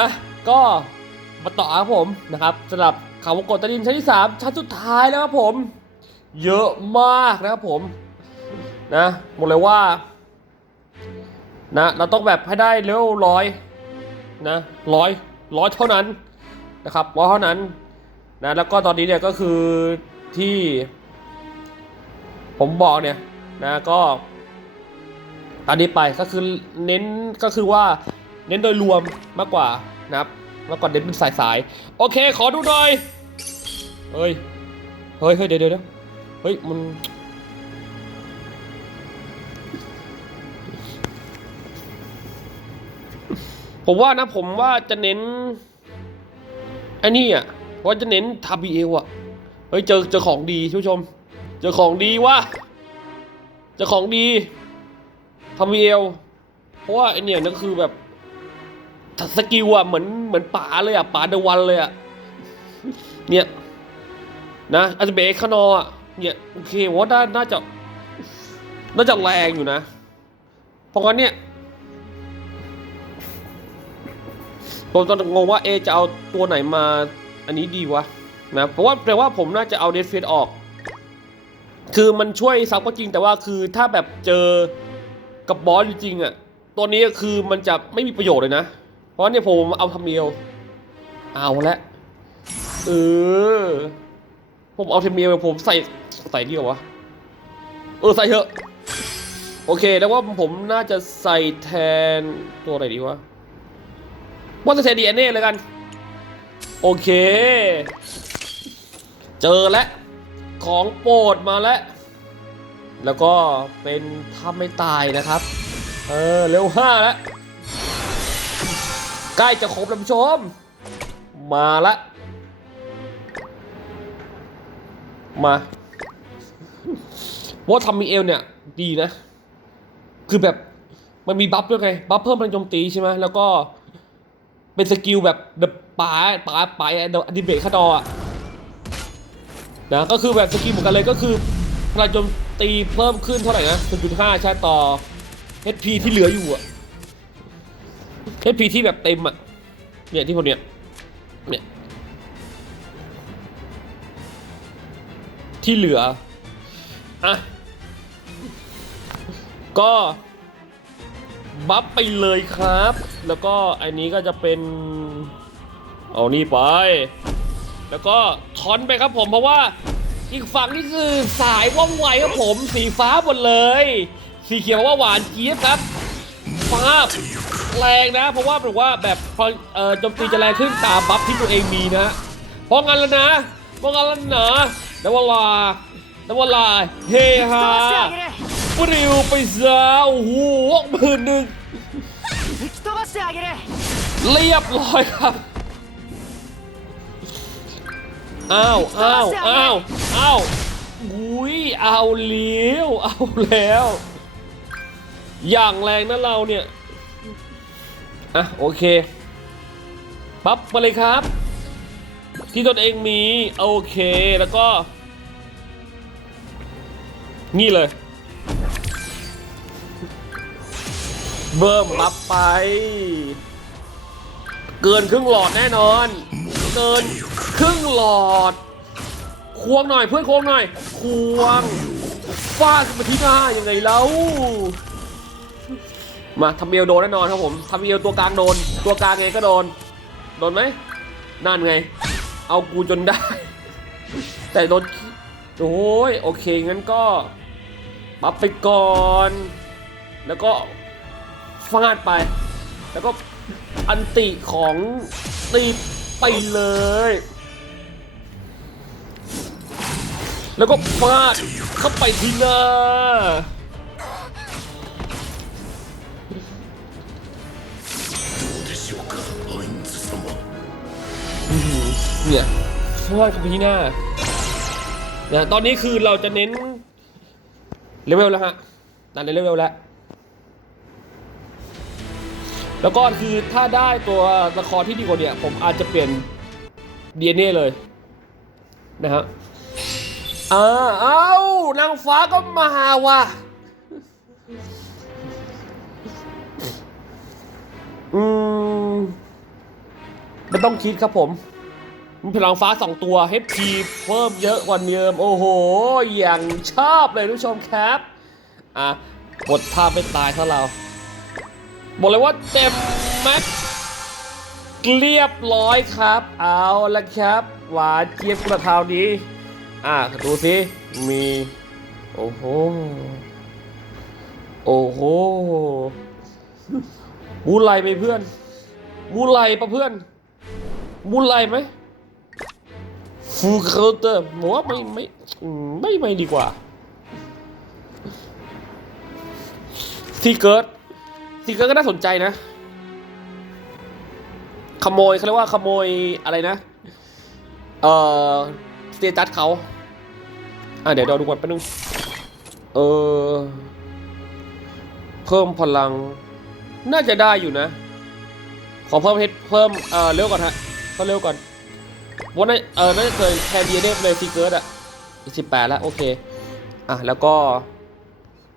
อะก็มาต่อครับผมนะครับสำหรับเขาวงกตใต้ดินชั้นที่ 3 ชั้นสุดท้ายแล้วครับผม เยอะมากนะครับผมนะบอกเลยว่านะเราต้องแบบให้ได้เลเวลร้อยนะร้อยร้อยเท่านั้นนะครับร้อยเท่านั้นนะแล้วก็ตอนนี้เนี่ยก็คือที่ ผมบอกเนี่ยนะก็อันนี้ไปก็คือเน้นก็คือว่า เน้นโดยรวมมากกว่านะครับแล้วก็เน้นเป็นสายสายโอเค ขอดูหน่อยเฮ้ยเฮ้ยเฮ้ยเดี๋ยวเดี๋ยวเดี๋ยวเฮ้ยมันผมว่านะผมว่าจะเน้นไอ้นี่อะว่าจะเน้นทาบีเอลอะเฮ้ยเจอเจอของดีท่านผู้ชม เจอของดีว่ะเจอของดีทำวีเอลเพราะว่าไอเนี่ยนั่นคือแบบ สกิลอะเหมือนเหมือนป๋าเลยอะป๋าเดอะวันเลยอะเนี่ยนะอาจจะเบคคานออะเนี่ยโอเคว่าน่าน่าจะน่าจะแรงอยู่นะ เพราะงั้นเนี่ยผมตอนงงว่าเอจะเอาตัวไหนมาอันนี้ดีวะนะเพราะว่าแปลว่าผมน่าจะเอาเดฟเฟสออก คือมันช่วยซับก็จริงแต่ว่าคือถ้าแบบเจอกับบอสจริงๆอะตัวนี้คือมันจะไม่มีประโยชน์เลยนะ เพราะเนี่ยผมเอาทำเมียว เอาละเออ ผมเอาทมเมียวผมใส่ใส่ที่เหรอวะ เออใส่เถอะ โอเค แล้วว่าผมน่าจะใส่แทนตัวอะไหนดีวะว่าจะแทนดีเอ็นเน่เลยกัน โอเค เจอแล้วของโปรดมาแล้ว แล้วก็เป็นถ้าไม่ตายนะครับ เออ เร็วห้าแล้ว ใกล้จะครบแล้วผู้ชม มาละ มาว่าทำมีเอลเนี่ย ดีนะ คือแบบมันมีบัฟด้วยไง บัฟเพิ่มพลังโจมตีใช่ไหมแล้วก็เป็นสกิลแบบเดอะป๋าป๋าป๋าอันดิเบตคาดออะนะก็คือแบบสกิลเหมือนกันเลยก็คือพลังโจมตีเพิ่มขึ้นเท่าไหร่นะ0.5ใช่ต่อ HP ที่เหลืออยู่อะ HP ที่แบบเต็มอะเนี่ยที่ผมเนี่ยเนี่ย ที่เหลือ อะ ก็บัฟไปเลยครับ แล้วก็อันนี้ก็จะเป็น เอานี่ไป แล้วก็ทอนไปครับผมเพราะว่าอีกฝั่งนี่คือสายว่องไวครับผม สีฟ้าหมดเลย สีเขียวว่าหวานเจี๊ยบครับฟ้า แรงนะ เพราะว่าแบบว่าแบบพอโจมตีจะแรงขึ้นตามบัฟที่ตัวเองมีนะพอางันแล้วนะพอางันแล้วนะนวลานวลาเฮฮาปลิวไปซะโอ้โหหมื่นหนึ่งเรียบร้อยครับอ้าวอ้าวอ้าวอ้าวอุ้ยเอาเลี้ยวเอาแล้ว อย่างแรงนะเราเนี่ย อะโอเค ปั๊บมาเลยครับ ที่ตนเองมี โอเคแล้วก็ นี่เลย เบิ่มปั๊บไป เกินครึ่งหลอดแน่นอน เกินครึ่งหลอด ควงหน่อยเพื่อนควงหน่อย ควงฟาดมาที่หน้ายังไงแล้ว มาทำเอลโดนแน่นอนครับผมทำเอลตัวกลางโดน ตัวกลางไงก็โดน โดนไหมนั่นไง เอากูจนได้ แต่โดนโอ้ยโอเคงั้นก็ปับไปก่อน แล้วก็ฟาดไป แล้วก็อันติของตีไปเลย แล้วก็ฟาดเข้าไปที่หน้า เนี่ยฟาดเข้าไปที่หน้าเนี่ยตอนนี้คือเราจะเน้นเลเวลแล้วฮะนั่นเลเวลแล้ว แล้วก็คือถ้าได้ตัวละครที่ดีกว่าเนี่ย ผมอาจจะเปลี่ยน DNA เลย นะฮะอ่าเอ้านางฟ้าก็มาว่ะอืมไม่ต้องคิดครับผม พลังฟ้าสองตัว HP เพิ่มเยอะกว่าเดิม โอ้โห อย่างชอบเลยทุกชมครับ อะบทท่าไม่ตายเท่าเรา บอกเลยว่าเต็มแม็กเรียบร้อยครับ เอาละครับ หวานเจี๊ยบกระเทานี้ อะ ดูสิ มี โอ้โห โอ้โหมูไลไหมเพื่อนมูไลปะเพื่อนมูไลไหม เคาน์เตอร์ผมว่าไม่ไม่ไม่ไม่ดีกว่าซีเกิร์ดซีเกิร์ดก็น่าสนใจนะ ขโมยเขาเรียกว่าขโมยอะไรนะ เอ่อสเตตัสเขาอะเดี๋ยวเราดูก่อนแป๊บนึงเออเพิ่มพลัง น่าจะได้อยู่นะ ขอเพิ่มเพชรเพิ่มเอ่อเร็วก่อนฮะก็เร็วก่อน ว่าน่าเออน่าจะเคยแคดีเดฟเลยซีเกิร์ดอะสิบแปดแล้วโอเค อะ แล้วก็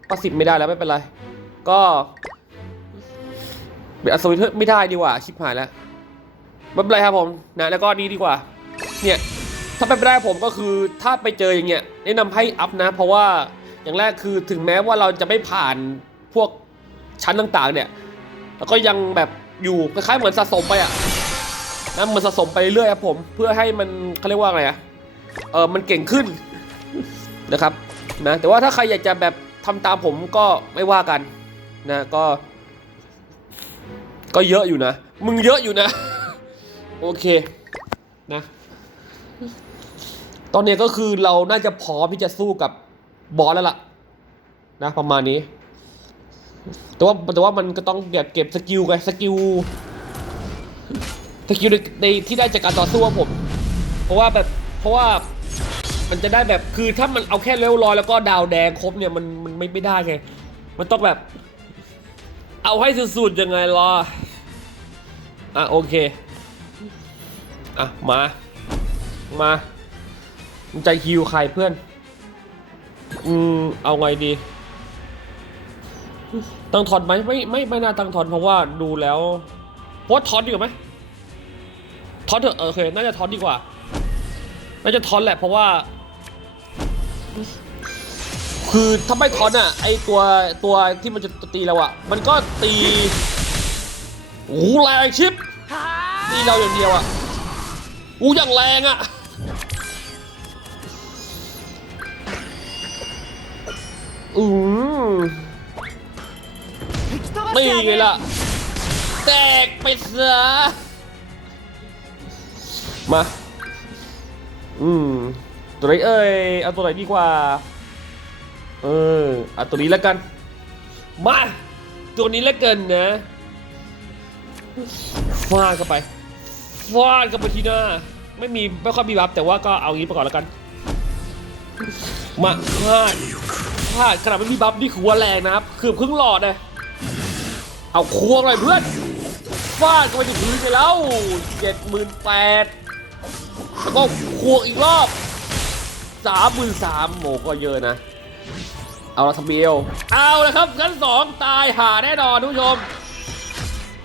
ก็สิบไม่ได้แล้วไม่เป็นไร ก็เบียดอัศวินไม่ได้ดีกว่าชิบหายแล้วไม่เป็นไรครับผมนะแล้วก็นี้ดีกว่า เนี่ยถ้าเป็นไปได้ผมก็คือถ้าไปเจออย่างเงี้ยแนะนำให้อัพนะ เพราะว่าอย่างแรกคือถึงแม้ว่าเราจะไม่ผ่านพวกชั้นต่างๆ เนี่ยแล้วก็ยังแบบอยู่คล้ายๆเหมือนสะสมไปอะ นะมันสะสมไปเรื่อยครับผมเพื่อให้มันเขาเรียกว่าไงอะเออมันเก่งขึ้นนะครับนะแต่ว่าถ้าใครอยากจะแบบทำตามผมก็ไม่ว่ากันนะก็ ก็เยอะอยู่นะ มึงเยอะอยู่นะ โอเคนะตอนนี้ก็คือเราน่าจะพร้อมที่จะสู้กับบอสแล้วล่ะ นะประมาณนี้ แต่ว่าแต่ว่ามันก็ต้องเก็บเก็บสกิลไงสกิล สกิลในที่ได้จากการต่อสู้ครับผม เพราะว่าแบบเพราะว่ามันจะได้แบบคือถ้ามันเอาแค่เลเวลร้อยแล้วก็ดาวแดงครบเนี่ยมันมันไม่ไม่ได้ไงมันต้องแบบ เอาให้สุดๆยังไงล่ะอะโอเคอะมา มามึงใจฮิวใครเพื่อน อืมเอาไงดี ตั้งทอนไหมไม่ไม่ไม่น่าตั้งทอนเพราะว่าดูแล้วเพราะว่าทอนดีกว่าไหม ท็อตเถอะโอเคน่าจะท็อตดีกว่า น่าจะท็อตแหละเพราะว่า คือถ้าไม่ท็อตอะไอตัวตัวที่มันจะตีเราอะ มันก็ตีโอ้แรงชิปตีเราอย่างเดียวอะอู้อย่างแรงอะอืมไม่ไงล่ะ แตกไปซะ มา อืม ตัวไหนเอ่ยเอาตัวไหนดีกว่า เออเอาตัวนี้แล้วกัน มา ตัวนี้แล้วกันนะ ฟาดเข้าไป ฟาดเข้าไปที่หน้า ไม่มี ไม่ค่อยมีบัฟแต่ว่าก็เอางี้ไปก่อนแล้วกัน มาฟาดฟาดขนาดไม่มีบัฟนี่คือว่าแรงนะครับคือครึ่งหลอดเลยเอาควงเลยเพื่อนฟาดเข้าไปที่พื้นไปแล้วเจ็ดหมื่นแปด แล้วก็ควงอีกรอบสามหมื่นสามโหก็เยอะนะ เอาละทัมเบลเอาละครับชั้นสองตายหาแน่นอนทุกชม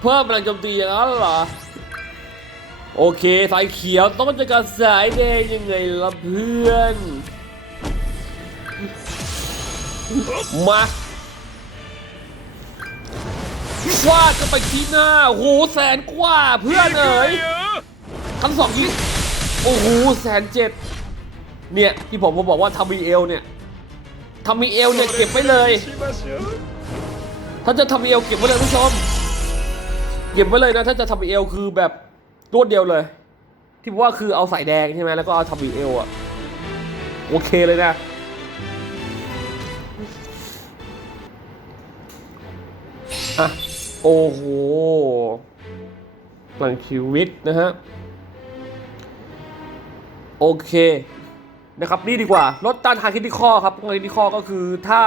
เพิ่มพลังโจมตีอย่างนั้นเหรอ โอเค สายเขียวต้องมาเจอกับสายแดงยังไงล่ะเพื่อน มาฟาดกันไปที่หน้าโหแสนกว่าเพื่อนเอ๋ยทั้งสองที โอ้โหแสนเจ็ดเนี่ย ที่ผมผมบอกว่าทำมีเอลเนี่ยทำมีเอลเนี่ยเก็บไว้เลย ถ้าจะทำมีเอลเก็บไว้เลยผู้ชม เก็บไว้เลยนะ ถ้าจะทำมีเอลคือแบบรวดเดียวเลย ที่บอกว่าคือเอาสายแดงใช่ไหมแล้วก็เอาทำมีเอลอะโอเคเลยนะอะโอ้โหพลังชีวิตนะฮะ โอเคนะครับนี่ดีกว่าลดต้านทานคิดที่ข้อครับต้านทานคิดที่ข้อก็คือถ้า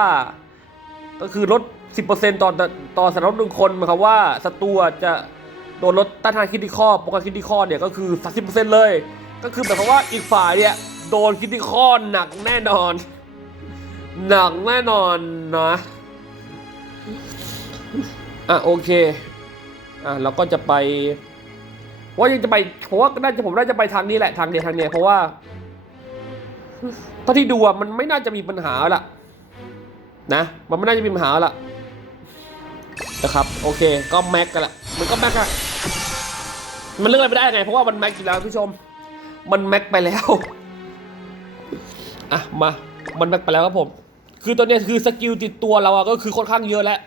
ก็คือลด 10%ต่อต่อสำหรับหนึ่งคนหมายความว่าศัตรูจะโดนลดต้านทานคิดที่ข้อป้องกันคิดที่ข้อเนี่ยก็คือ 30%เลย ก็คือหมายความว่าอีกฝ่ายเนี่ยโดนคิดที่ข้อหนักแน่นอน หนักแน่นอนนะอะโอเคอะเราก็จะไป ว่ายังจะไปผมว่าน่าจะผมน่าจะไปทางนี้แหละทางเดียวทางเนี้ยเพราะว่าเท่าที่ดูอะมันไม่น่าจะมีปัญหาละนะมันไม่น่าจะมีปัญหาละนะครับโอเคก็แม็กกันละมันก็แม็กอะมันเรื่องอะไรไม่ได้ไงเพราะว่ามันแม็กอยู่แล้วท่านผู้ชม มันแม็กไปแล้วอะมามันแม็กไปแล้วครับผม คือตัวเนี้คือสกิลติดตัวเราอะก็คือค่อนข้างเยอะแล้ว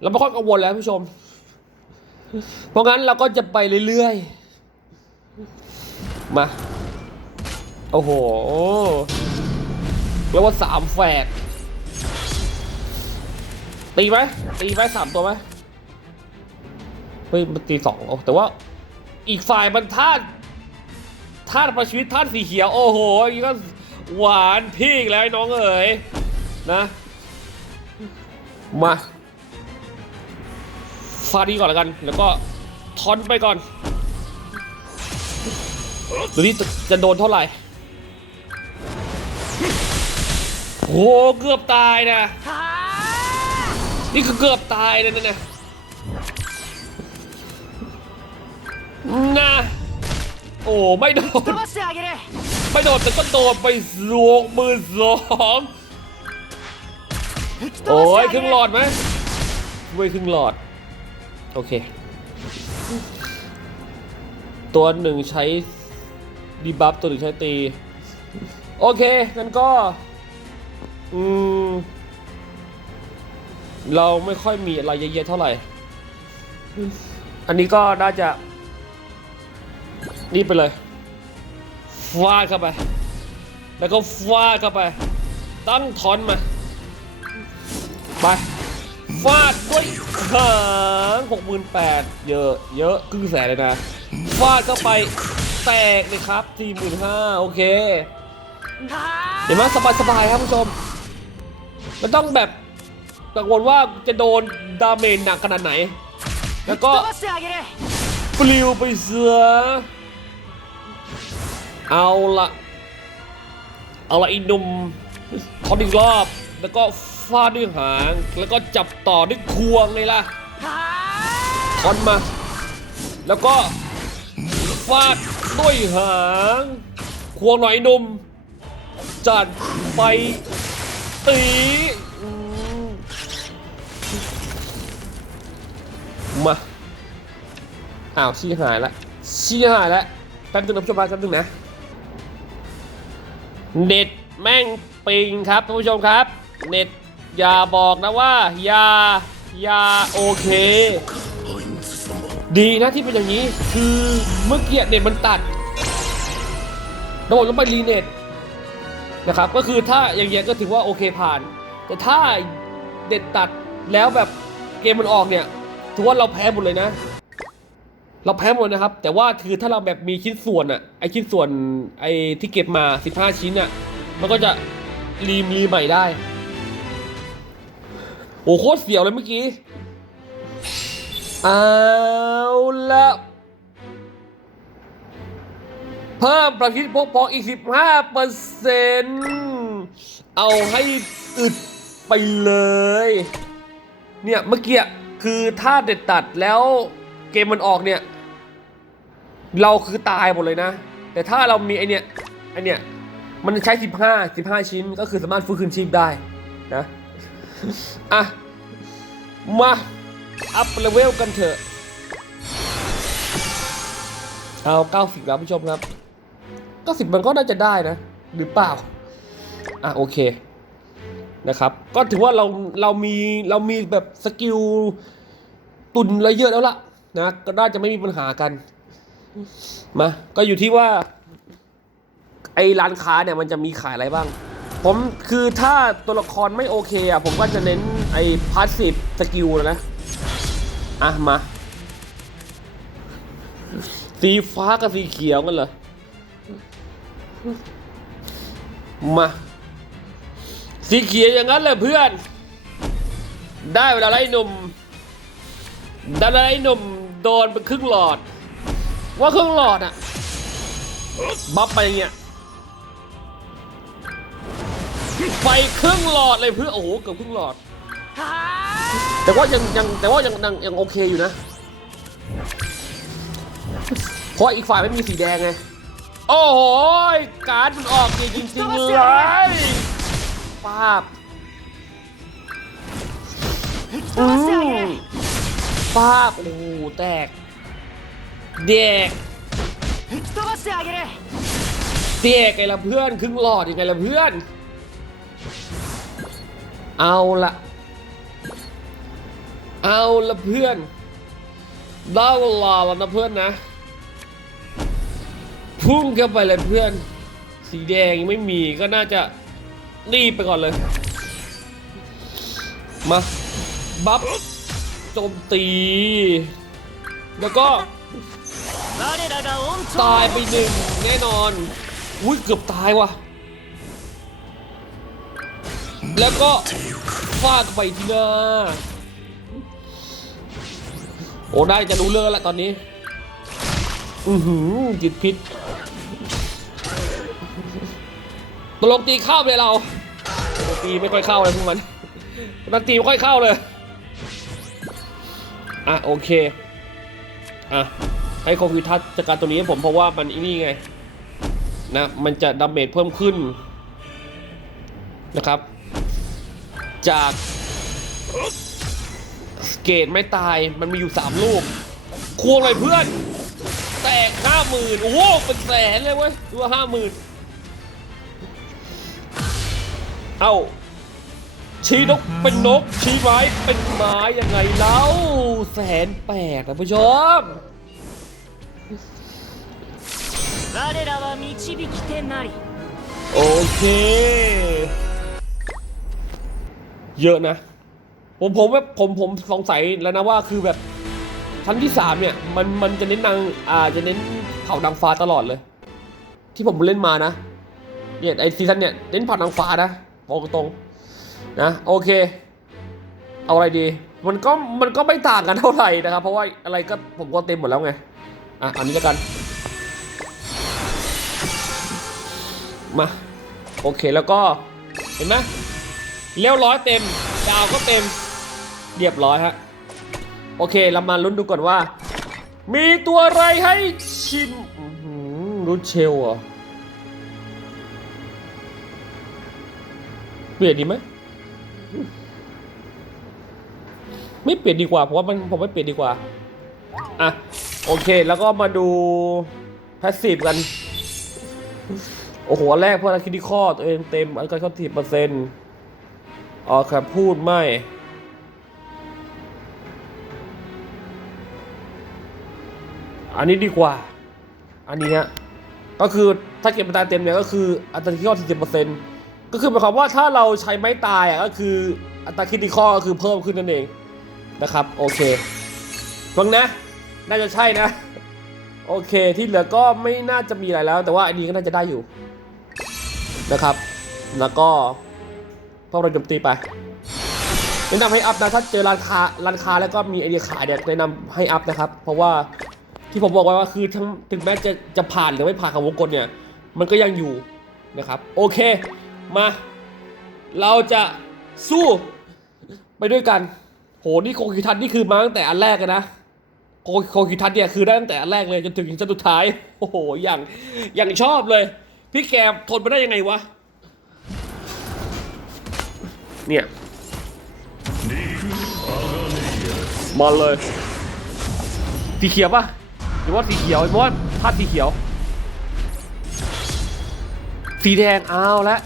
เราไม่ค่อยกังวลแล้วท่านผู้ชม เพราะงั้นเราก็จะไปเรื่อยๆ มา โอ้โหเรียกว่าสามแฝดตีไหมตีไหมสามตัวไหมเฮ้ยมันตีสองโอ้แต่ว่าอีกฝ่ายมันธาตุธาตุประชีวิตธาตุสีเขียว โอ้โหอย่างนี้ก็หวานพี่อีกแล้วน้องเอ๋ยนะ มาาดีก่อนละกัน แล้วก็ทอนไปก่อนดูที่จะโดนเท่าไหร่โอ้เกือบตายนะ นี่คือเกือบตายนะเนี่ยนะโอ้ไม่โดนไม่โดนแต่ก็โดนไปสวงมือสองโอ้ยครึ่งหลอดไหมไม่ครึ่งหลอด โอเค ตัวหนึ่งใช้ดีบัฟตัวหนึ่งใช้ตี โอเคงั้นก็ อืม เราไม่ค่อยมีอะไรเยอะๆเท่าไหร่ อันนี้ก็น่าจะ นี่ไปเลยฟาดเข้าไป แล้วก็ฟาดเข้าไป ตั้งทอนมา ฟาดด้วยหางหกหมื่นแปดเยอะเยอะครึ่งแสนเลยนะ ฟาดเข้าไปแตกเลยครับทีหมื่นห้าโอเค เดี๋ยวมาสบายๆครับผู้ชมมันต้องแบบกังวลว่าจะโดนดาเมจหนักขนาดไหน แล้วก็ปลิวไปเสือ เอาละเอาละอีนุ่มทอดอีกรอบ แล้วก็าดด้วยหาง แล้วก็จับต่อด้วยควงเลยล่ะทอนมา แล้วก็ฟาดด้วยหาง ควงหน่อยไอ้หนุ่ม จัดไปตีอืมมา อ้าวชี้หายละชี้หายละแป๊บนึงนะผู้ชมครับแป๊บนึงนะ เน็ตแม่งปิงครับท่านผู้ชมครับ เน็ต อย่าบอกนะว่า อย่า อย่าโอเค ดีนะที่เป็นอย่างนี้ คือเมื่อกี้เน็ตมันตัดโดนลงไปรีเน็ตนะครับ ก็คือถ้าอย่างเงี้ยก็ถือว่าโอเคผ่าน แต่ถ้าเด็ดตัดแล้วแบบเกมมันออกเนี่ยถือว่าเราแพ้หมดเลยนะ เราแพ้หมดนะครับ แต่ว่าคือถ้าเราแบบมีชิ้นส่วนอะไอชิ้นส่วนไอที่เก็บมา 15 ชิ้นอะมันก็จะรีมรีใหม่ได้ โอ้โคตรเสียวเลยเมื่อกี้ เอาละเพิ่มประคิดพกพองอีก 15เปอร์เซ็นต์เอาให้อึดไปเลย เนี่ยเมื่อกี้คือถ้าเด็ดตัดแล้วเกมมันออกเนี่ย เราคือตายหมดเลยนะ แต่ถ้าเรามีไอเนี่ยไอเนี่ยมันใช้ 15 15 ชิ้นก็คือสามารถฟื้นคืนชีพได้นะ อะ มา อัพเลเวลกันเถอะ เอา 90แล้วผู้ชมครับ 90 มันก็น่าจะได้นะ หรือเปล่า อะ โอเคนะครับ ก็ถือว่าเรา เรามี เรามีแบบสกิลตุนอะไรเยอะแล้วล่ะนะ ก็น่าจะไม่มีปัญหากัน มา ก็อยู่ที่ว่า ไอ้ร้านค้าเนี่ยมันจะมีขายอะไรบ้าง ผมคือถ้าตัวละครไม่โอเคอะ ผมก็จะเน้นไอ้พาสซีฟสกิลนะ อะ มา สีฟ้ากับสีเขียวกันเหรอ มา สีเขียวอย่างนั้นเลยเพื่อน ได้เวลาไล่หนุ่มได้เวลาไล่หนุ่มโดนไปครึ่งหลอด ว่าครึ่งหลอดอะบัฟไปอย่างเงี้ย ไปครึ่งหลอดเลยเพื่อโอ้โหเกือบครึ่งหลอด แต่ว่ายังยังแต่ว่ายังยังยังโอเคอยู่นะ เพราะอีกฝ่ายไม่มีสีแดงไง โอ้โหการมันออกจริงจริงเลยปาบอืมปาบโอ้โหแตก เด็กเด็กไงล่ะเพื่อน ครึ่งหลอดยังไงล่ะเพื่อน เอาละเอาละเพื่อนด้าวลาแล้วนะเพื่อนนะ พุ่งเข้าไปเลยเพื่อน สีแดงไม่มีก็น่าจะรีบไปก่อนเลย มาบัฟโจมตี แล้วก็ ตายไปหนึ่งแน่นอน อุ้ยเกือบตายว่ะ แล้วก็ฟาดไปทีหน้าโอ้ได้จะรู้เรื่องแล้วตอนนี้ อือหือจิตพิษตกลงตีเข้าเลยเราตีไม่ค่อยเข้าเลยพวกมันมันตีไม่ค่อยเข้าเลย อะโอเค อะให้โคฟิทัศจัดการตัวนี้ให้ผมเพราะว่ามันอีนี่ไง นะ มันจะดาเมจเพิ่มขึ้นนะครับ จากสเกตไม่ตายมันมีอยู่สามลูกควงเลยเพื่อน แตกห้าหมื่นโอ้เป็นแสนเลยเว้ยตัว่าห้าหมื่นเอ้าชี้นกเป็นนก ชี้ไม้เป็นไม้ยังไงแล้วแสนแปดนะผู้ชมโอเค เยอะนะ ผมผมว่าผมผมสงสัยแล้วนะว่าคือแบบชั้นที่สามเนี่ยมันมันจะเน้นนางอ่าจะเน้นเผ่านางฟ้าตลอดเลย ที่ผมเล่นมานะเนี่ยไอซีซั่นเนี่ยเน้นเผ่านางฟ้านะบอกตรงนะโอเค เอาอะไรดี มันก็มันก็ไม่ต่างกันเท่าไหร่นะครับ เพราะว่าอะไรก็ผมก็เต็มหมดแล้วไงอะอันนี้แล้วกันมาโอเคแล้วก็เห็นไหม เลี้ยวร้อยเต็ม ดาวก็เต็ม เรียบร้อยฮะ โอเคเรามาลุ้นดูก่อนว่า มีตัวอะไรให้ชิมรุ่นเชลเหรอเปลี่ยนดีไหม ไม่เปลี่ยนดีกว่าเพราะว่ามันผมไม่เปลี่ยนดีกว่า อะ โอเค แล้วก็มาดูแพสซีฟกัน โอ้โหแรกเราะคิดที่ข้อตัวเองเต็มอันก็เขาสิบเปอร์เซ็นต์ อ๋อครับพูดไม่ อันนี้ดีกว่า อันนี้ฮะก็คือถ้าเก็บมันตายเต็มเนี่ยก็คืออัตราคิดข้อสี่สิบเปอร์เซ็นต์ก็คือหมายความว่าถ้าเราใช้ไม้ตายอะก็คืออัตราคิดข้อก็คือเพิ่มขึ้นนั่นเองนะครับ โอเคฟังนะ น่าจะใช่นะ โอเคที่เหลือก็ไม่น่าจะมีอะไรแล้ว แต่ว่าอันนี้ก็น่าจะได้อยู่นะครับ แล้วก็ พวกเราโจมตีไปแนะนำให้อัพนะถ้าเจอร้านค้าร้านค้าแล้วก็มีไอเดียขายเนี่ยแนะนำให้อัพนะครับ เพราะว่าที่ผมบอกไว้ว่าคือทั้งถึงแม้จะจะผ่านหรือไม่ผ่านของวงกลเนี่ยมันก็ยังอยู่นะครับ โอเคมา เราจะสู้ไปด้วยกัน โหนี่โคคิทันนี่คือมาตั้งแต่อันแรกเลยนะโคโคคิทันเนี่ยคือได้ตั้งแต่อันแรกเลยจนถึงจนสุดท้าย โอ้โหอย่างอย่างชอบเลย พี่แกทนไปได้ยังไงวะ เนี่ย มาเลย สีเขียวปะหรือว่าสีเขียวไอ้มอนพาดสีเขียว สีแดงเอาแล้ว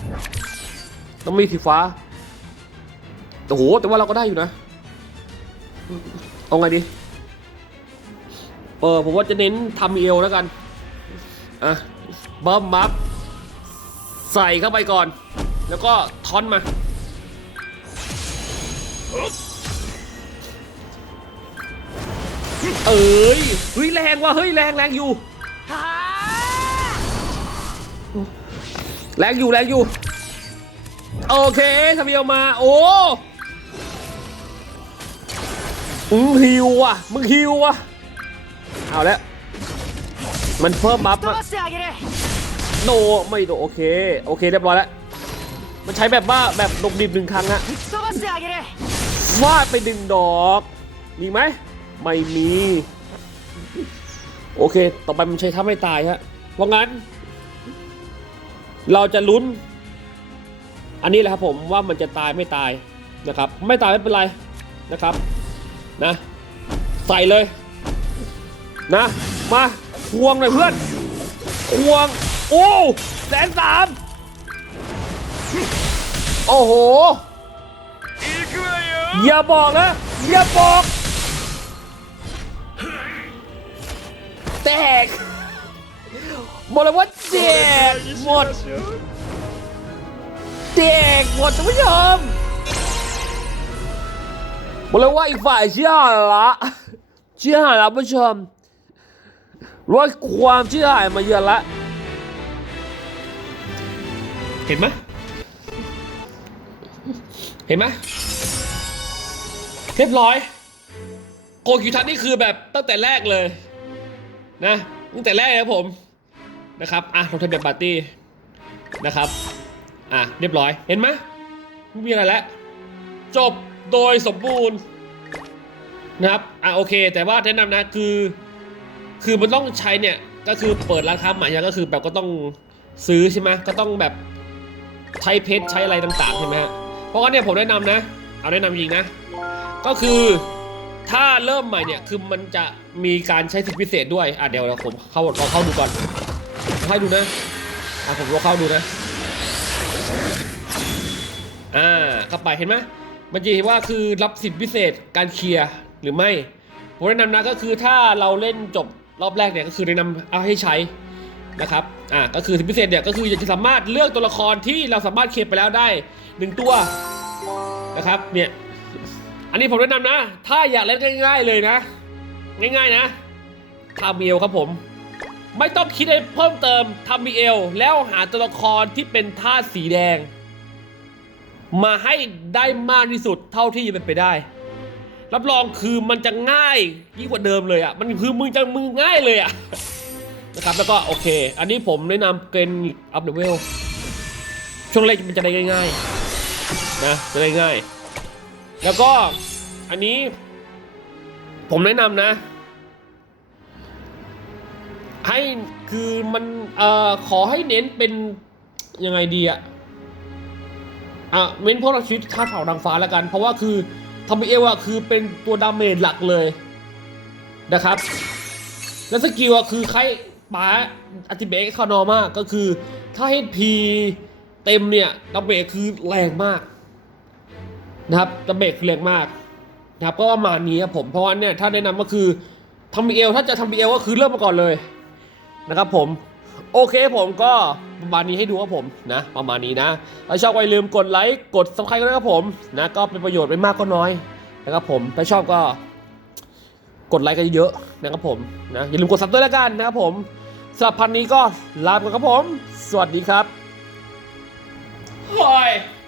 ต้องมีสีฟ้าโอ้โห แต่ว่าเราก็ได้อยู่นะ เอาไงดี เออ ผมว่าจะเน้นทำเอวแล้วกัน อะบัมมัฟใส่เข้าไปก่อน แล้วก็ทอนมา เอ้ยเฮ้ยแรงว่ะเฮ้ยแรงแรงอยู่ แรงอยู่แรงอยู่ โอเคทำเดียวมา โอ้มึงฮิวว่ะ มึงฮิวว่ะ เอาแล้ว มันเพิ่มบัฟอะโนไม่โดโอเค โอเคเรียบร้อยแล้ว มันใช้แบบว่าแบบลงดิบหนึ่งครั้งอะ วาดไปดึงดอก มีไหม ไม่มี โอเค ต่อไปมันใช้ท่าไม่ตายฮะ เพราะงั้น เราจะลุ้น อันนี้แหละครับผมว่ามันจะตายไม่ตายนะครับ ไม่ตายไม่เป็นไรนะครับ นะ ใส่เลย นะ มาควงเลยเพื่อน ควง โอ้แสนสาม โอ้โห อย่าบอกนะ อย่าบอก แตกบอกเลยว่าแจกหมดแจกหมดท่านผู้ชมบอกเลยว่าอีกฝ่ายเชื่อละเชื่อละท่านผู้ชมรถความเชื่อหายมาเยอะละเห็นไหมเห็นไหม เรียบร้อยโกกิวทันนี่คือแบบตั้งแต่แรกเลย นะตั้งแต่แรกเลยครับผมนะครับอะลงทะเบียนปาร์ตี้นะครับอะเรียบร้อยเห็นไหมไม่มีอะไรแล้วจบโดยสมบูรณ์นะครับอะโอเค แต่ว่าแนะนำนะคือ คือมันต้องใช้เนี่ยก็คือเปิดร้านค้าใหม่ยังก็คือแบบก็ต้องซื้อใช่ไหมก็ต้องแบบใช้เพชรใช้อะไรต่างๆใช่ไหมฮะเพราะงั้นเนี่ยผมแนะนำนะ เอาแนะนำจริงนะ ก็คือถ้าเริ่มใหม่เนี่ยคือมันจะมีการใช้สิทธิพิเศษด้วยอะเดี๋ยวเราผมเข้าเราเข้าดูก่อนให้ดูนะอะผมลองเข้าดูนะอ่าเข้าไปเห็นไหมมันจะเห็นว่าคือรับสิทธิพิเศษการเคลียร์หรือไม่ผมแนะนำนะก็คือถ้าเราเล่นจบรอบแรกเนี่ยก็คือแนะนำเอาให้ใช้นะครับ อ่า ก็คือสิทธิพิเศษเนี่ยก็คือจะสามารถเลือกตัวละครที่เราสามารถเคลียร์ไปแล้วได้หนึ่งตัวนะครับ เนี่ย อันนี้ผมแนะนำนะ ถ้าอยากเล่นง่าย ๆเลยนะ ง่ายๆนะทำเอลครับผม ไม่ต้องคิดอะไรเพิ่มเติมทำเอลแล้วหาตัวละครที่เป็นธาตุสีแดง มาให้ได้มากที่สุดเท่าที่จะเป็นไปได้ รับรองคือมันจะง่ายยิ่งกว่าเดิมเลยอะ มันคือมึงจะมึงง่ายเลยอะนะครับแล้วก็โอเค อันนี้ผมแนะนำเกรนอัพเดเวลช่วงแรกมันจะได้ง่ายๆนะจะได้ง่าย แล้วก็อันนี้ ผมแนะนำนะ ให้คือมันเอ่อขอให้เน้นเป็นยังไงดีอะอะเว้นพวกเราชีวิตท่าเผาดังฟ้าแล้วกัน เพราะว่าคือทอมบี้เอลอะคือเป็นตัวดาเมจหลักเลยนะครับ แล้วสกิลอะคือใครป๋าอติเบกคานอมากก็คือถ้าเฮดพีเต็มเนี่ยดาเมจคือแรงมาก นะครับจะเบรกคือแรงมากนะครับก็ประมาณนี้ครับผมเพราะว่าเนี่ยถ้าแนะนำก็คือทำบีเอลถ้าจะทำบีเอลก็คือเริ่มมาก่อนเลยนะครับผมโอเคผมก็ประมาณนี้ให้ดูครับผมนะประมาณนี้นะถ้าชอบก็อย่าลืมกดไลค์กดซับสไครต์กันด้วยครับผมนะก็เป็นประโยชน์ไม่มากก็น้อยนะครับผมถ้าชอบก็กดไลค์กันเยอะๆนะครับผมนะอย่าลืมกดซับด้วยแล้วกันนะครับผมสำหรับพันนี้ก็ลาไปก่อนครับผม สวัสดีครับ Hi.